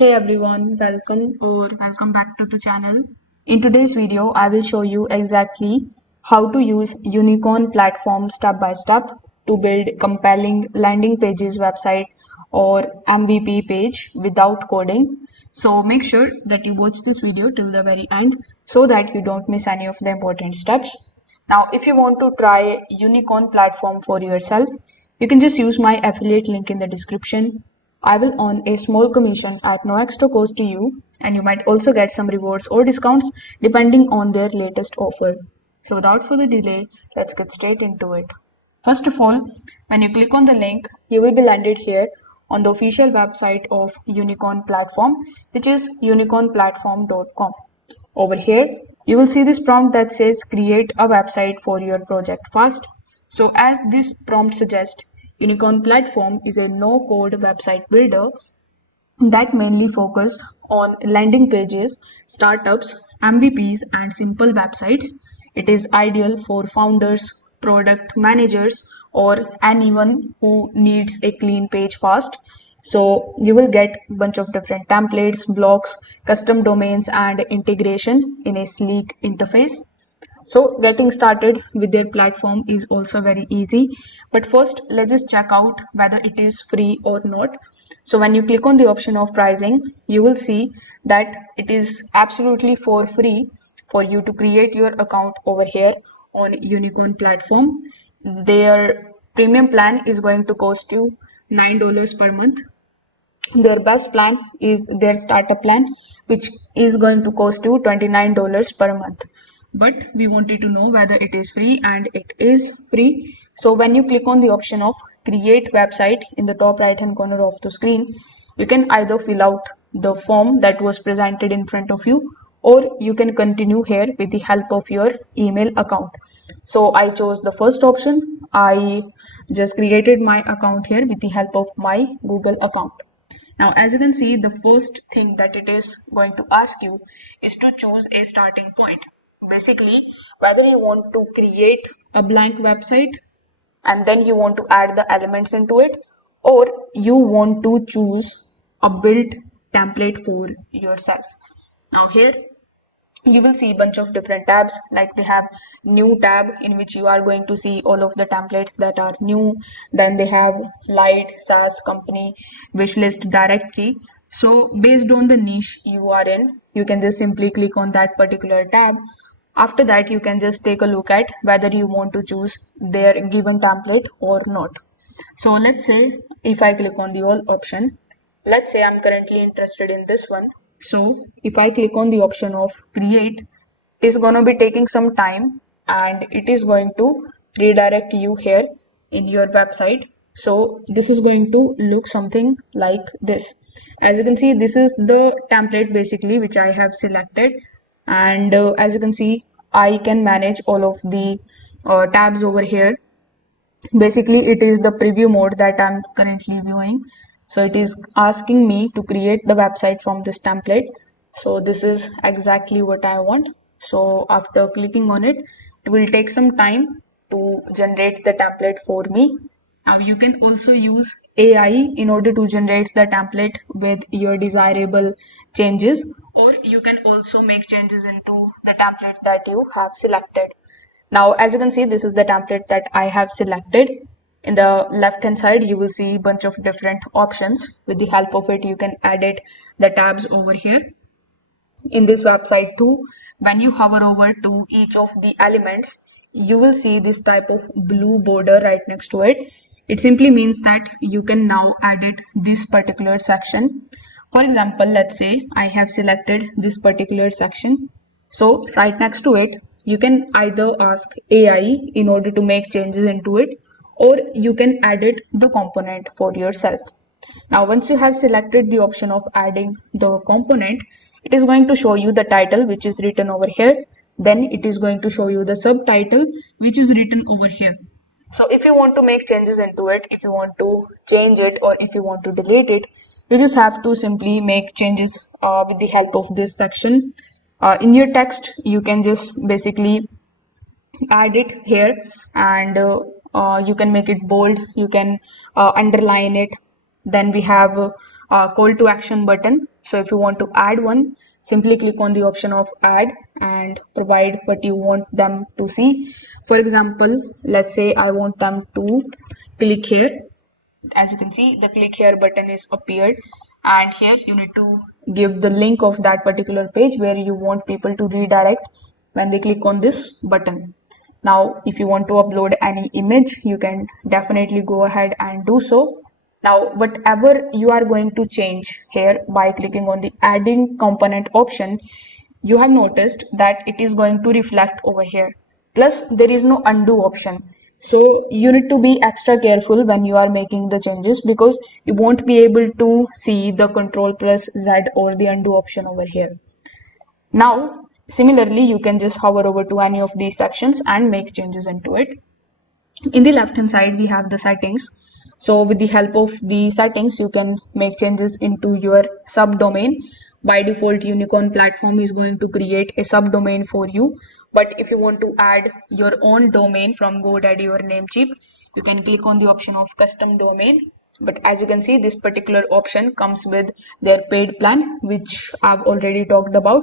Hey everyone, welcome back to the channel. In today's video, I will show you exactly how to use Unicorn platform step by step to build compelling landing pages website or MVP page without coding. So make sure that you watch this video till the very end so that you don't miss any of the important steps. Now, if you want to try Unicorn platform for yourself, you can just use my affiliate link in the description. I will earn a small commission at no extra cost to you, and you might also get some rewards or discounts depending on their latest offer. So, without further delay, let's get straight into it. First of all, when you click on the link, you will be landed here on the official website of Unicorn platform, which is unicornplatform.com. Over here, you will see this prompt that says create a website for your project fast. So as this prompt suggests, Unicorn platform is a no-code website builder that mainly focused on landing pages, startups, MVPs, and simple websites. It is ideal for founders, product managers, or anyone who needs a clean page fast. So you will get a bunch of different templates, blocks, custom domains, and integration in a sleek interface. So getting started with their platform is also very easy. But first, let's just check out whether it is free or not. So when you click on the option of pricing, you will see that it is absolutely for free for you to create your account over here on Unicorn platform. Their premium plan is going to cost you $9 per month. Their best plan is their starter plan, which is going to cost you $29 per month. But we wanted to know whether it is free, and it is free. So when you click on the option of create website in the top right hand corner of the screen, you can either fill out the form that was presented in front of you, or you can continue here with the help of your email account. So I chose the first option. I just created my account here with the help of my Google account. Now, as you can see, the first thing that it is going to ask you is to choose a starting point. Basically, whether you want to create a blank website and then you want to add the elements into it, or you want to choose a built template for yourself. Now here you will see a bunch of different tabs, like they have new tab in which you are going to see all of the templates that are new. Then they have light, SaaS, company, wishlist, directory. So based on the niche you are in, you can just simply click on that particular tab. After that, you can just take a look at whether you want to choose their given template or not. So let's say if I click on the all option, let's say I'm currently interested in this one. So if I click on the option of create, it's going to be taking some time and it is going to redirect you here in your website. So this is going to look something like this. As you can see, this is the template basically which I have selected, and as you can see, I can manage all of the tabs over here. Basically, it is the preview mode that I'm currently viewing. So it is asking me to create the website from this template. So this is exactly what I want. So after clicking on it, it will take some time to generate the template for me. Now you can also use AI in order to generate the template with your desirable changes, or you can also make changes into the template that you have selected. Now, as you can see, this is the template that I have selected. In the left hand side, you will see a bunch of different options. With the help of it, you can edit the tabs over here. In this website too, when you hover over to each of the elements, you will see this type of blue border right next to it. It simply means that you can now edit this particular section. For example, let's say I have selected this particular section. So right next to it, you can either ask AI in order to make changes into it, or you can edit the component for yourself. Now, once you have selected the option of adding the component, it is going to show you the title which is written over here. Then it is going to show you the subtitle which is written over here. So if you want to make changes into it, if you want to change it, or if you want to delete it, you just have to simply make changes with the help of this section. In your text, you can just basically add it here, and you can make it bold, you can underline it. Then we have call to action button. So if you want to add one, simply click on the option of add and provide what you want them to see. For example, let's say I want them to click here. As you can see, the click here button is appeared, and here you need to give the link of that particular page where you want people to redirect when they click on this button. Now if you want to upload any image, you can definitely go ahead and do so. Now whatever you are going to change here by clicking on the adding component option, you have noticed that it is going to reflect over here. Plus there is no undo option. So you need to be extra careful when you are making the changes, because you won't be able to see the control plus Z or the undo option over here. Now, similarly, you can just hover over to any of these sections and make changes into it. In the left hand side, we have the settings. So with the help of the settings, you can make changes into your subdomain. By default, Unicorn platform is going to create a subdomain for you. But if you want to add your own domain from GoDaddy or Namecheap, you can click on the option of custom domain. But as you can see, this particular option comes with their paid plan, which I've already talked about,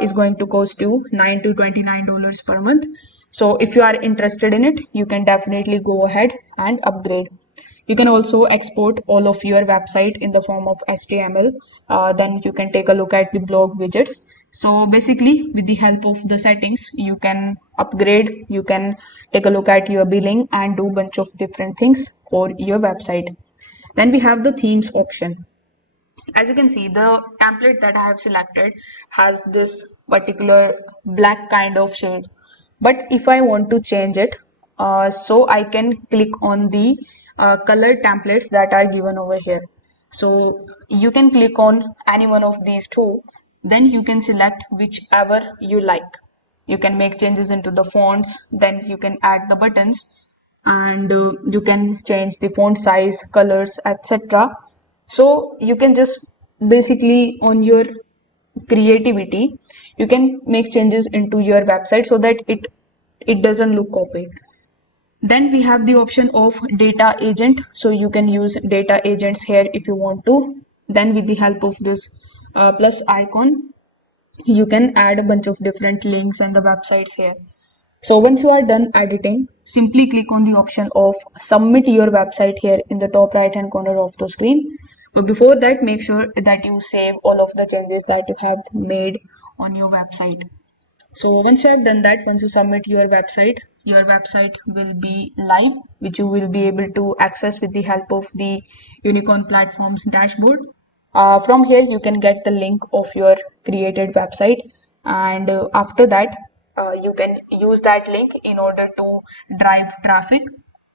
is going to cost you $9 to $29 per month. So if you are interested in it, you can definitely go ahead and upgrade. You can also export all of your website in the form of HTML. Then you can take a look at the blog widgets. So basically, with the help of the settings, you can upgrade, you can take a look at your billing and do a bunch of different things for your website. Then we have the themes option. As you can see, the template that I have selected has this particular black kind of shade. But if I want to change it, so I can click on the color templates that are given over here. So you can click on any one of these two, then you can select whichever you like. You can make changes into the fonts, then you can add the buttons, and you can change the font size, colors, etc. So you can just basically on your creativity, you can make changes into your website so that it doesn't look opaque. Then we have the option of data agent. So you can use data agents here if you want to. Then with the help of this plus icon, you can add a bunch of different links and the websites here. So once you are done editing, simply click on the option of submit your website here in the top right hand corner of the screen. But before that, make sure that you save all of the changes that you have made on your website. So once you have done that, once you submit your website will be live, which you will be able to access with the help of the Unicorn platform's dashboard. From here, you can get the link of your created website, and after that, you can use that link in order to drive traffic.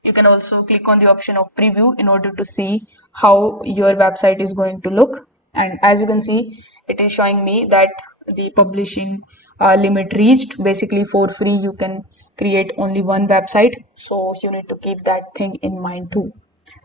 You can also click on the option of preview in order to see how your website is going to look. And as you can see, it is showing me that the publishing limit reached. Basically, for free, you can create only one website. So you need to keep that thing in mind too.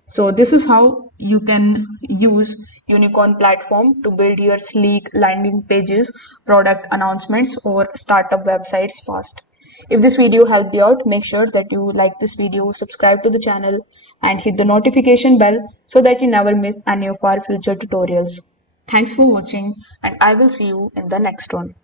So this is how you can use Unicorn platform to build your sleek landing pages, product announcements, or startup websites fast. If this video helped you out, make sure that you like this video, subscribe to the channel, and hit the notification bell so that you never miss any of our future tutorials. Thanks for watching, and I will see you in the next one.